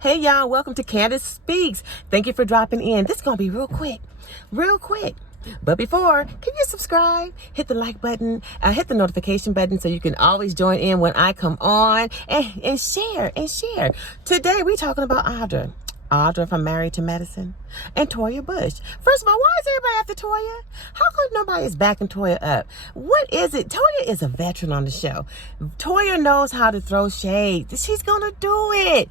Hey y'all, welcome to Candace Speaks. Thank you for dropping in. This is going to be real quick. But before, can you subscribe? Hit the like button, hit the notification button so you can always join in when I come on and share. Today we're talking about Audra. Audra from Married to Medicine and Toya Bush. First of all, why is everybody after Toya? How come nobody is backing Toya up? What is it? Toya is a veteran on the show. Toya knows how to throw shade. She's gonna do it.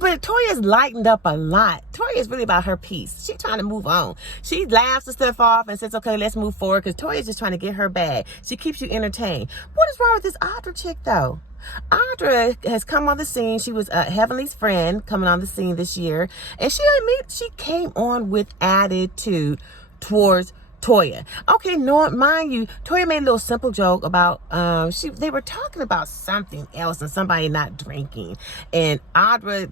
But Toya's lightened up a lot. Toya is really about her peace. She's trying to move on. She laughs the stuff off and says, okay, let's move forward, because Toya's just trying to get her bag. She keeps you entertained. What is wrong with this Audra chick though? Audra has come on the scene. She was Heavenly's friend coming on the scene this year, and she came on with attitude towards Toya. Okay, no, mind you, Toya made a little simple joke about they were talking about something else and somebody not drinking, and Audra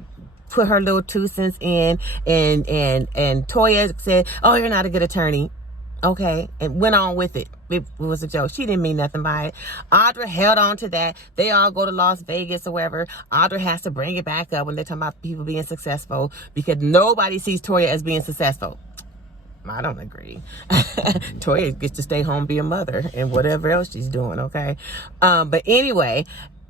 put her little 2 cents in, and Toya said, "Oh, you're not a good attorney." Okay, and went on with it. It was a joke. She didn't mean nothing by it. Audra held on to that. They all go to Las Vegas or wherever. Audra has to bring it back up when they're talking about people being successful, because nobody sees Toya as being successful. I don't agree. Toya gets to stay home, be a mother, and whatever else she's doing, okay? But anyway,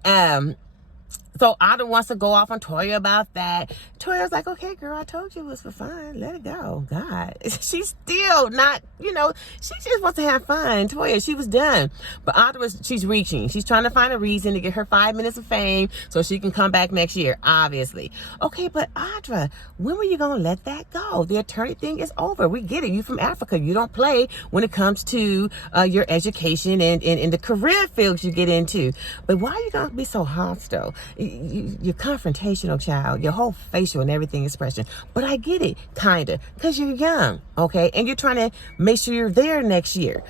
so Audra wants to go off on Toya about that. Toya's like, okay, girl, I told you it was for fun. Let it go. God. She's still not, she just wants to have fun. Toya, she was done. But Audra, she's reaching. She's trying to find a reason to get her 5 minutes of fame so she can come back next year, obviously. Okay, but Audra, when were you going to let that go? The attorney thing is over. We get it. You from Africa. You don't play when it comes to your education and the career fields you get into. But why are you going to be so hostile? You're confrontational, child. Your whole facial and everything expression. But I get it, kinda, because you're young, okay? And you're trying to make sure you're there next year.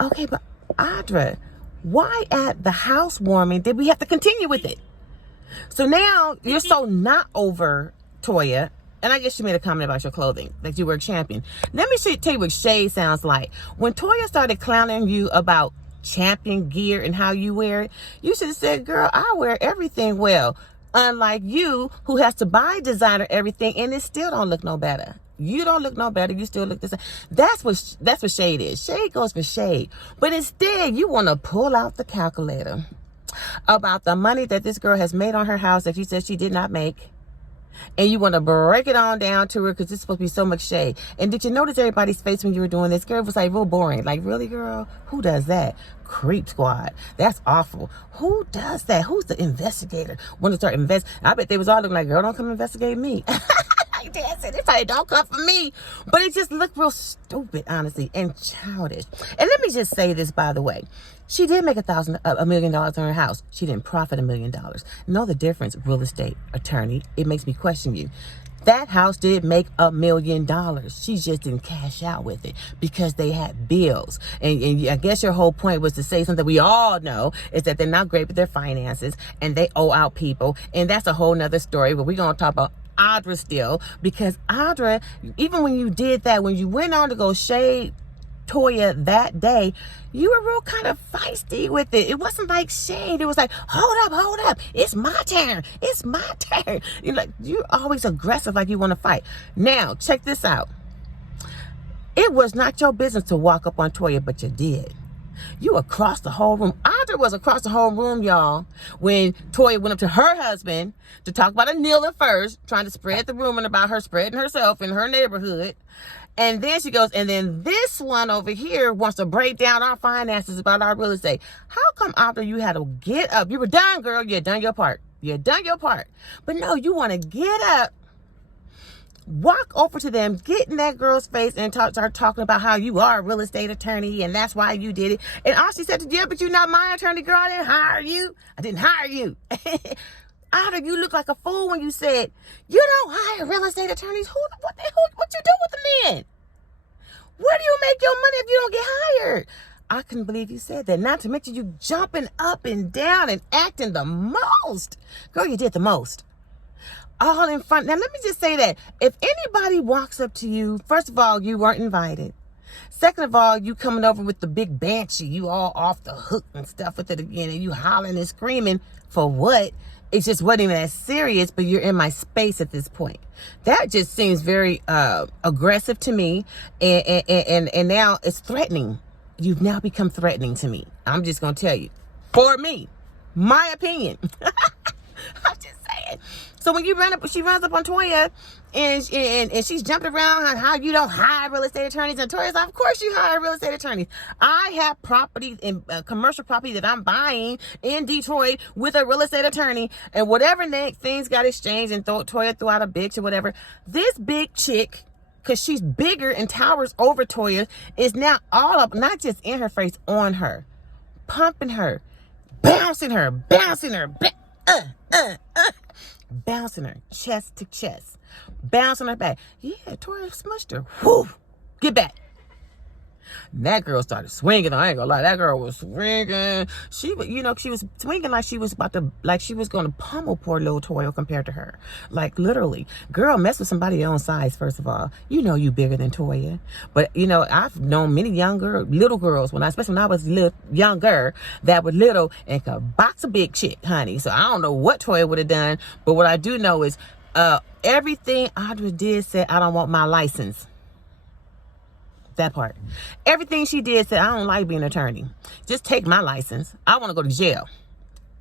Okay, but Audra, why at the housewarming did we have to continue with it? So now you're so not over Toya. And I guess you made a comment about your clothing, that you were a champion. Let me tell you what shade sounds like. When Toya started clowning you about champion gear and how you wear it, you should have said, girl, I wear everything well. Unlike you, who has to buy designer everything, and it still don't look no better. You don't look no better. You still look the same. That's what shade is. Shade goes for shade. But instead, you want to pull out the calculator about the money that this girl has made on her house that you said she did not make. And you want to break it on down to her because it's supposed to be so much shade. And did you notice everybody's face when you were doing this? Girl, it was like real boring. Like, really, girl? Who does that? Creep squad. That's awful. Who does that? Who's the investigator? Want to start I bet they was all looking like, girl, don't come investigate me. Like that. They probably don't come for me. But it just looked real stupid, honestly, and childish. And let me just say this, by the way. She did make $1 million on her house. She didn't profit $1 million. Know the difference, real estate attorney. It makes me question you. That house did make $1 million. She just didn't cash out with it because they had bills. And I guess your whole point was to say something we all know is that they're not great with their finances and they owe out people. And that's a whole nother story, but we're going to talk about Audra still, because Audra, even when you did that, when you went on to go shade Toya that day, you were real kind of feisty with it. It wasn't like shade. It was like, hold up. It's my turn. You're always aggressive, like you want to fight. Now, check this out. It was not your business to walk up on Toya, but you did. You across the whole room. Audra was across the whole room, y'all, when Toya went up to her husband to talk about a kneeler first, trying to spread the rumor about her spreading herself in her neighborhood. And then she goes, and then this one over here wants to break down our finances about our real estate. How come, Audra, you had to get up? You were done, girl. You had done your part. But no, you want to get up, walk over to them, get in that girl's face and start talking about how you are a real estate attorney and that's why you did it. And all she said to you, yeah, but you're not my attorney, girl. I didn't hire you. Audra, you look like a fool when you said, you don't hire real estate attorneys. What you do with the men? Where do you make your money if you don't get hired? I couldn't believe you said that. Not to mention you jumping up and down and acting the most. Girl, you did the most. All in front. Now, let me just say that if anybody walks up to you, first of all, you weren't invited. Second of all, you coming over with the big banshee, you all off the hook and stuff with it again, and you hollering and screaming for what? it just wasn't even that serious, but you're in my space at this point. That just seems very aggressive to me, and now it's threatening. You've now become threatening to me. I'm just gonna tell you, for me, my opinion. I'm just saying. So when she runs up on Toya, and she's jumping around on how you don't hire real estate attorneys, and Toya's like, of course you hire real estate attorneys. I have property in commercial property that I'm buying in Detroit with a real estate attorney, and whatever things got exchanged, and Toya threw out a bitch or whatever. This big chick, because she's bigger and towers over Toya, is now all up, not just in her face, on her, pumping her, bouncing her, bouncing her chest to chest, bouncing her back. Yeah, Toya smushed her. Whoo, get back. That girl started swinging. I ain't gonna lie, that girl was swinging. She was swinging like she was gonna pummel poor little Toya compared to her. Like literally, girl, mess with somebody your own size. First of all, you bigger than Toya. But I've known many little girls especially when I was younger, that were little and could box a big chick, honey. So I don't know what Toya would have done, but what I do know is everything Audra did said, I don't want my license. That part. Everything she did said, I don't like being an attorney. Just take my license. I want to go to jail.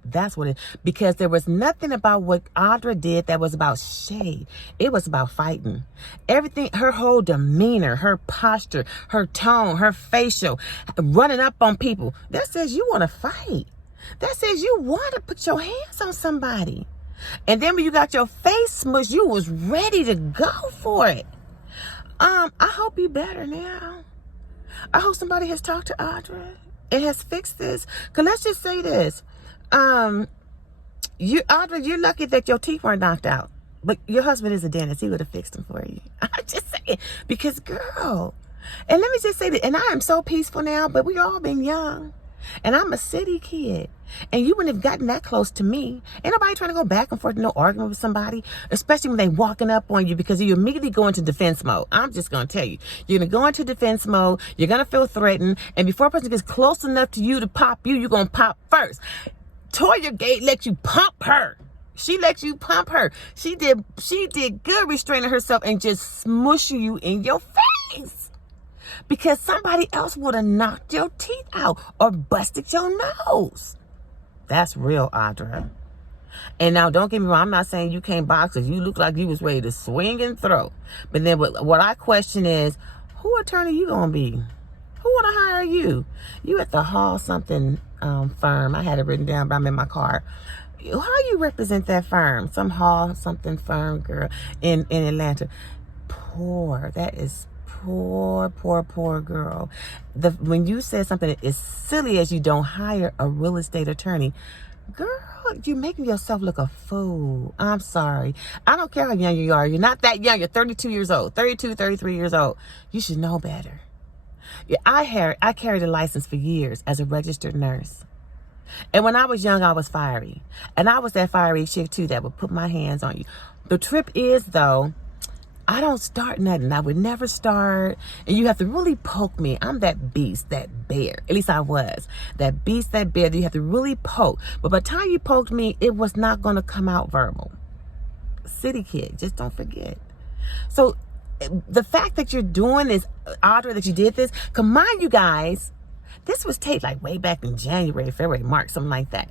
That's what because there was nothing about what Audra did that was about shade. It was about fighting. Everything, her whole demeanor, her posture, her tone, her facial, running up on people. That says you want to fight. That says you want to put your hands on somebody. And then when you got your face smushed, you was ready to go for it. I hope you better now. I hope somebody has talked to Audra and has fixed this. Cause let's just say this. Audra, you're lucky that your teeth weren't knocked out. But your husband is a dentist. He would have fixed them for you. I'm just saying. Because girl, and let me just say that, and I am so peaceful now, but we all been young. And I'm a city kid. And you wouldn't have gotten that close to me. Ain't nobody trying to go back and forth, no argument with somebody, especially when they walking up on you, because you immediately go into defense mode. I'm just going to tell you. You're going to go into defense mode. You're going to feel threatened. And before a person gets close enough to you to pop you, you're going to pop first. Toya Gate let you pump her. She let you pump her. She did good restraining herself and just smush you in your face. Because somebody else would have knocked your teeth out or busted your nose. That's real, Audra. And now, don't get me wrong. I'm not saying you can't box, because you look like you was ready to swing and throw. But then what I question is, who attorney you going to be? Who want to hire you? You at the Hall something firm. I had it written down, but I'm in my car. How you represent that firm? Some Hall something firm, girl, in Atlanta. Poor. That is poor girl. When you said something as silly as you don't hire a real estate attorney, girl, you're making yourself look a fool. I'm sorry. I don't care how young you are. You're not that young. You're 32 years old, 32, 33 years old. You should know better. Yeah, I carried a license for years as a registered nurse. And when I was young, I was fiery. And I was that fiery chick too that would put my hands on you. The trip is, though, I don't start nothing. I would never start. And you have to really poke me. I'm that beast, that bear. At least I was. That beast, that bear that you have to really poke. But by the time you poked me, it was not going to come out verbal. City kid, just don't forget. So the fact that you're doing this, Audra, that you did this, mind you guys, this was taped like way back in January, February, March, something like that.